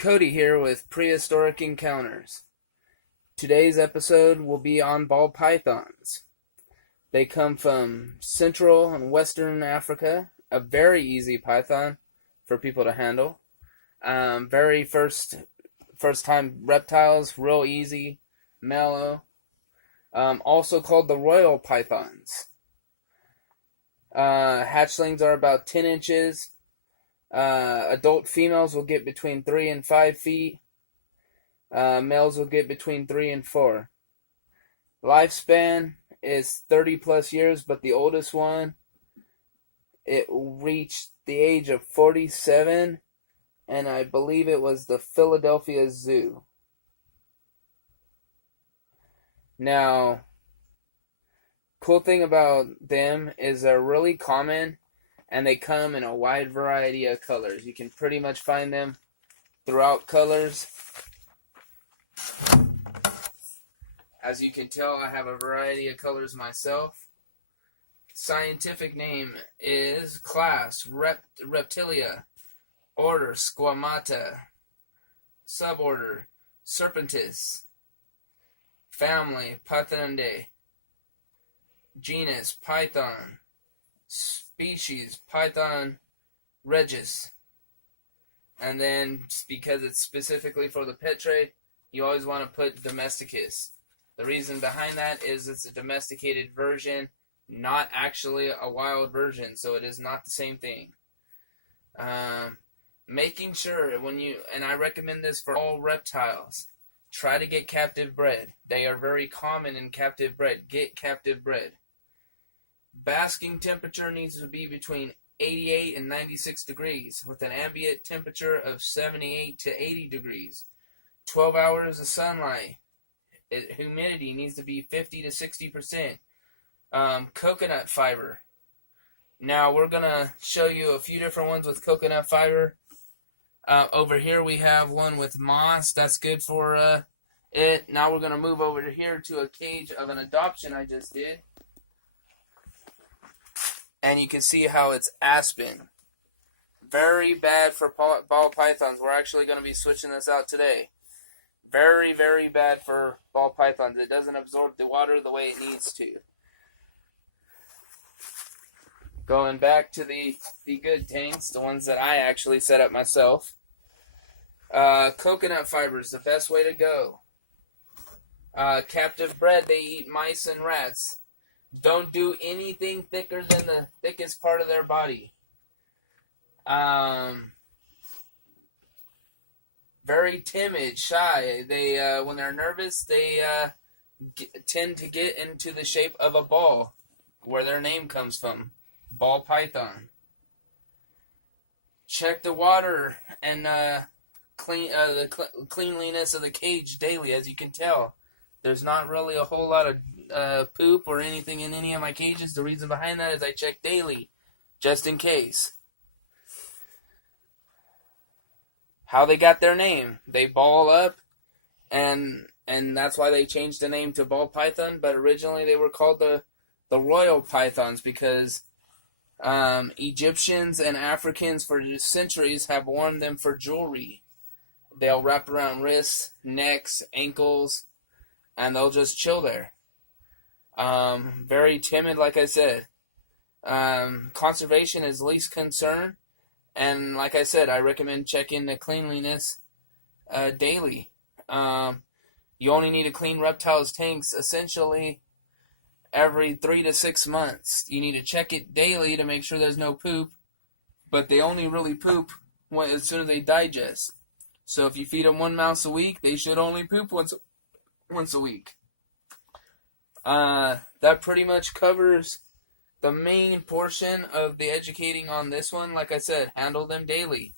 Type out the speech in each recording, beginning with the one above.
Cody here with Prehistoric Encounters. Today's episode will be on ball pythons. They come from Central and Western Africa. A very easy python for people to handle. Very first time reptiles, real easy, mellow. Also called the royal pythons. Hatchlings are about 10 inches. Adult females will get between 3 and 5 feet. Males will get between 3 and 4. Lifespan is 30 plus years, but the oldest one, it reached the age of 47, and I believe it was the Philadelphia Zoo. Now, cool thing about them is they're really common, and they come in a wide variety of colors. You can pretty much find them throughout colors. As you can tell, I have a variety of colors myself. Scientific name is class Reptilia, order Squamata, suborder Serpentis, family Pythonidae, genus Python, species Python regis. And then, because it's specifically for the pet trade, you always want to put domesticus. The reason behind that is it's a domesticated version, not actually a wild version, so it is not the same thing. Making sure and I recommend this for all reptiles, try to get captive bred. They are very common in captive bred. Get captive bred. Basking temperature needs to be between 88 and 96 degrees, with an ambient temperature of 78 to 80 degrees. 12 hours of sunlight. Humidity needs to be 50 to 60%. Coconut fiber. Now we're going to show you a few different ones with coconut fiber. Over here we have one with moss. That's good for it. Now we're going to move over here to a cage of an adoption I just did. And you can see how it's aspen. Very bad for ball pythons. We're actually going to be switching this out today. Very, very bad for ball pythons. It doesn't absorb the water the way it needs to. Going back to the good tanks, the ones that I actually set up myself. Coconut fiber is the best way to go. Captive bred, they eat mice and rats. Don't do anything thicker than the thickest part of their body. Very timid, shy. They when they're nervous, they tend to get into the shape of a ball, where their name comes from, ball python. Check the water and cleanliness of the cage daily. As you can tell, there's not really a whole lot of poop or anything in any of my cages. The reason behind that is I check daily, just in case. How they got their name. They ball up, and that's why they changed the name to ball python, but originally they were called the royal pythons because Egyptians and Africans for centuries have worn them for jewelry. They'll wrap around wrists, necks, ankles, and they'll just chill there. Very timid, like I said. Conservation is least concern. And like I said, I recommend checking the cleanliness daily. You only need to clean reptiles' tanks essentially every 3 to 6 months. You need to check it daily to make sure there's no poop. But they only really poop as soon as they digest. So if you feed them 1 mouse a week, they should only poop once a week. That pretty much covers the main portion of the educating on this one. Like I said, handle them daily.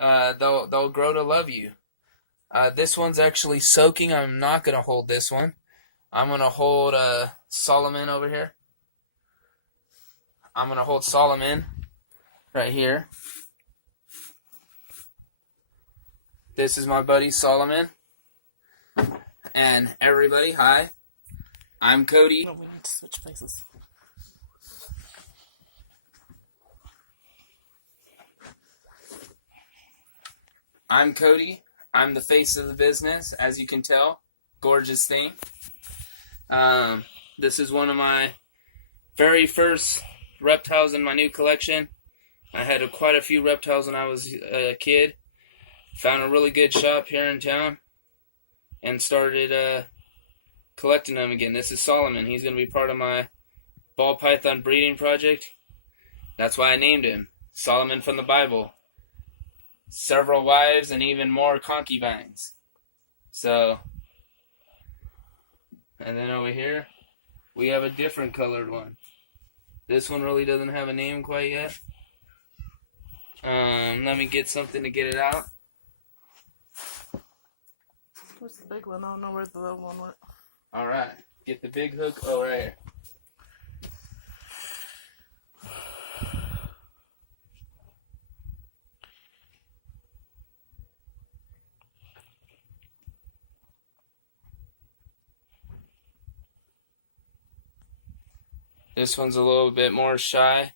They'll grow to love you. This one's actually soaking. I'm not going to hold this one. I'm going to hold Solomon over here. I'm going to hold Solomon right here. This is my buddy Solomon. And everybody, hi. I'm Cody. No, we need to switch places. I'm Cody. I'm the face of the business, as you can tell. Gorgeous thing. This is one of my very first reptiles in my new collection. I had quite a few reptiles when I was a kid. Found a really good shop here in town and started collecting them again. This is Solomon. He's going to be part of my ball python breeding project. That's why I named him Solomon from the Bible. Several wives and even more concubines. So, and then over here, we have a different colored one. This one really doesn't have a name quite yet. Let me get something to get it out. What's the big one? I don't know where the little one went. Alright, get the big hook. Oh, right here. This one's a little bit more shy.